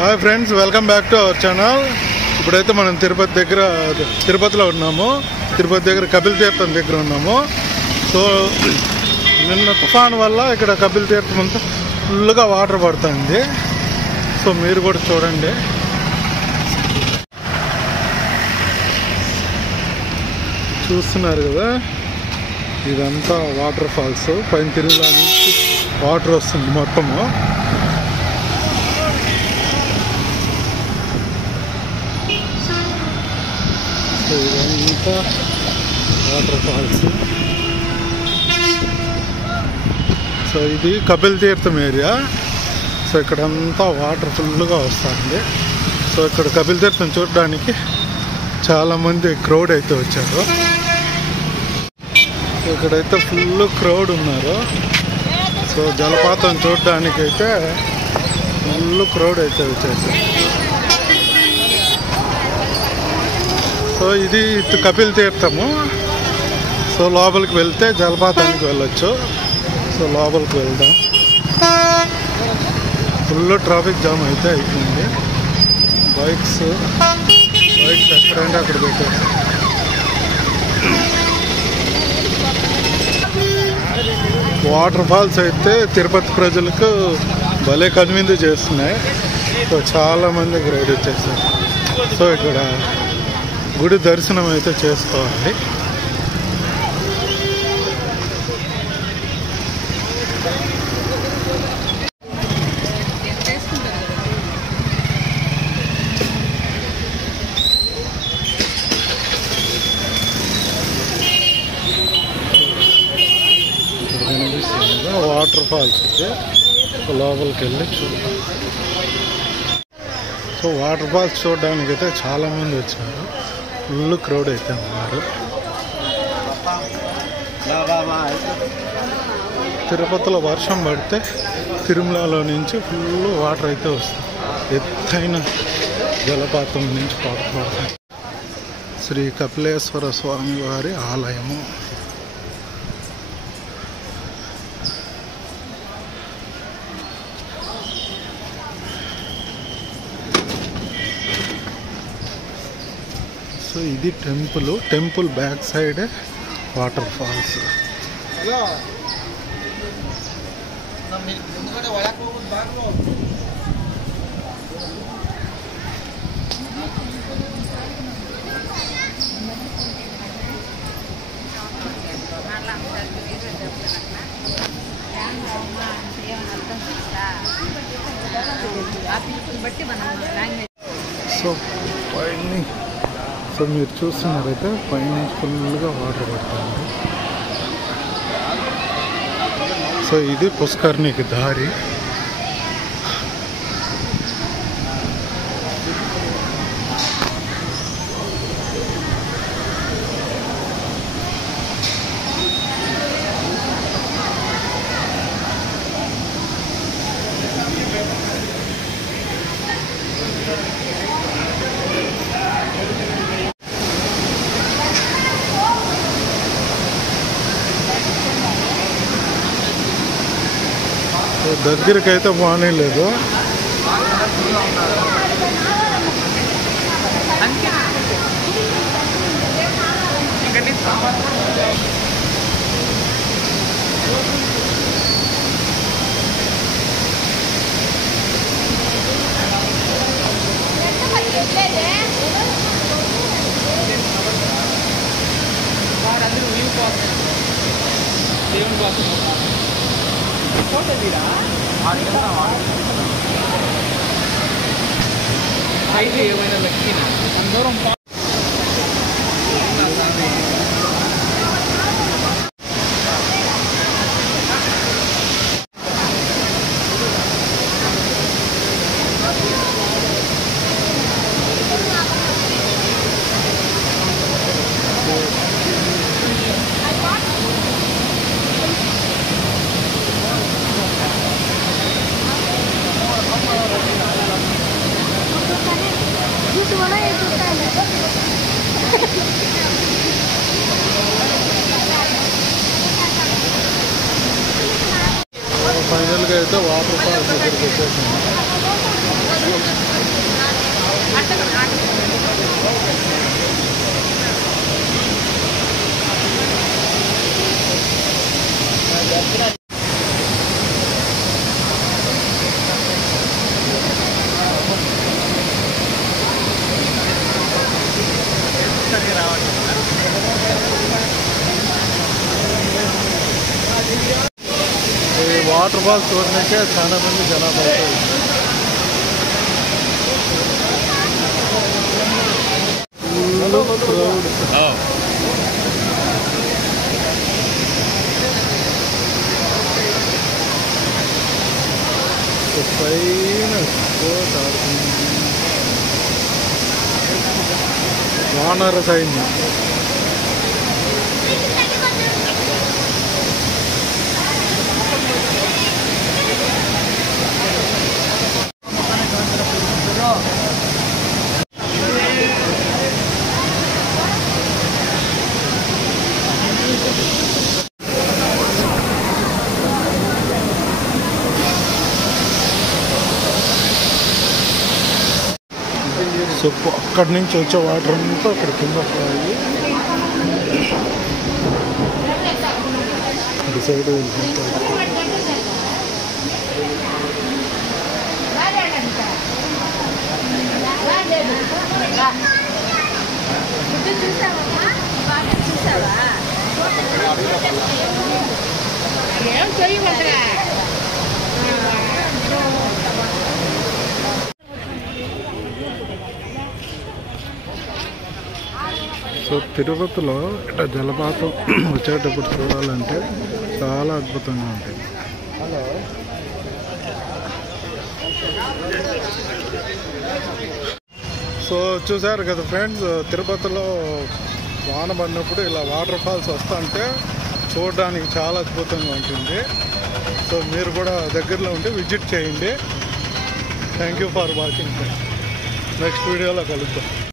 Hi friends, welcome back to our channel. ఇప్పుడైతే మనం తిరుపతిలో ఉన్నాము. తిరుపతి దగ్గర కపిల్ తీర్థం దగ్గర ఉన్నాము. సో నిన్న తుఫాన్ వల్ల ఇక్కడ కపిల్ తీర్థం అంతా ఫుల్గా వాటర్ పడుతుంది. సో మీరు కూడా చూడండి. చూస్తున్నారు కదా, ఇదంతా వాటర్ ఫాల్స్. పైన తిరుమల నుంచి వాటర్ వస్తుంది మొత్తము. సో ఇదంతా వాటర్ ఫాల్స్. సో ఇది కపిల్ తీర్థం ఏరియా. సో ఇక్కడంతా వాటర్ ఫుల్గా వస్తుంది. సో ఇక్కడ కపిల్ తీర్థం చూడడానికి చాలామంది క్రౌడ్ అయితే వచ్చారు. ఇక్కడైతే ఫుల్ క్రౌడ్ ఉన్నారు. సో జలపాతం చూడడానికి అయితే ఫుల్ క్రౌడ్ అయితే వచ్చేసారు. సో ఇది కపిల్ తీర్థము. సో లోపలికి వెళ్తే జలపాతానికి వెళ్ళొచ్చు. సో లోపలికి వెళ్దాం. ఫుల్ ట్రాఫిక్ జామ్ అయితే అయిపోయింది. బైక్స్ ఎక్కడంటే అక్కడ పెట్టారు. వాటర్ ఫాల్స్ అయితే తిరుపతి ప్రజలకు భలే కనువిందు చేస్తున్నాయి. సో చాలామంది క్రౌడ్ వచ్చేసారు. సో ఇక్కడ గుడి దర్శనం అయితే చేసుకోవాలి. వాటర్ ఫాల్స్ అయితే లోపలికి వెళ్ళి చూద్దాం. సో వాటర్ ఫాల్స్ చూడడానికి అయితే చాలామంది వచ్చారు. ఫుల్ క్రౌడ్ అయితే ఉన్నారు. తిరుపతిలో వర్షం పడితే తిరుమలలో నుంచి ఫుల్ వాటర్ అయితే వస్తుంది. ఎత్తైన జలపాతం నుంచి పడుతుంది. శ్రీ కపిలేశ్వర స్వామి వారి ఆలయము. సో ఇది temple back side waterfalls. So పైన సో మీరు చూస్తున్నారైతే పైన ఫుల్గా వాటర్ పడుతుంది. సో ఇది పుష్కర్ణికి దారి. దగ్గరకైతే బాగానే లేదు. అయితే ఏమైనా లక్ష్మీ అందరం This one I ఈ వాటర్ ఫాల్స్ చూడడానికే చాలా మంది జనాభా పైన వానర సైన్యం. సో అక్కడి నుంచి వచ్చే వాటర్ అంతా అక్కడ కింద వస్తాయి. అటు సైడ్ సో తిరుపతిలో ఇట్లా జలపాతం వచ్చేటప్పుడు చూడాలంటే చాలా అద్భుతంగా ఉంటుంది. సో చూసారు కదా ఫ్రెండ్స్, తిరుపతిలో వాన పడినప్పుడు ఇలా వాటర్ ఫాల్స్ వస్తుంటే చూడడానికి చాలా అద్భుతంగా ఉంటుంది. సో మీరు కూడా దగ్గరలో ఉంటే విజిట్ చేయండి. Thank you for watching friends. Next వీడియోలో కలుద్దాం.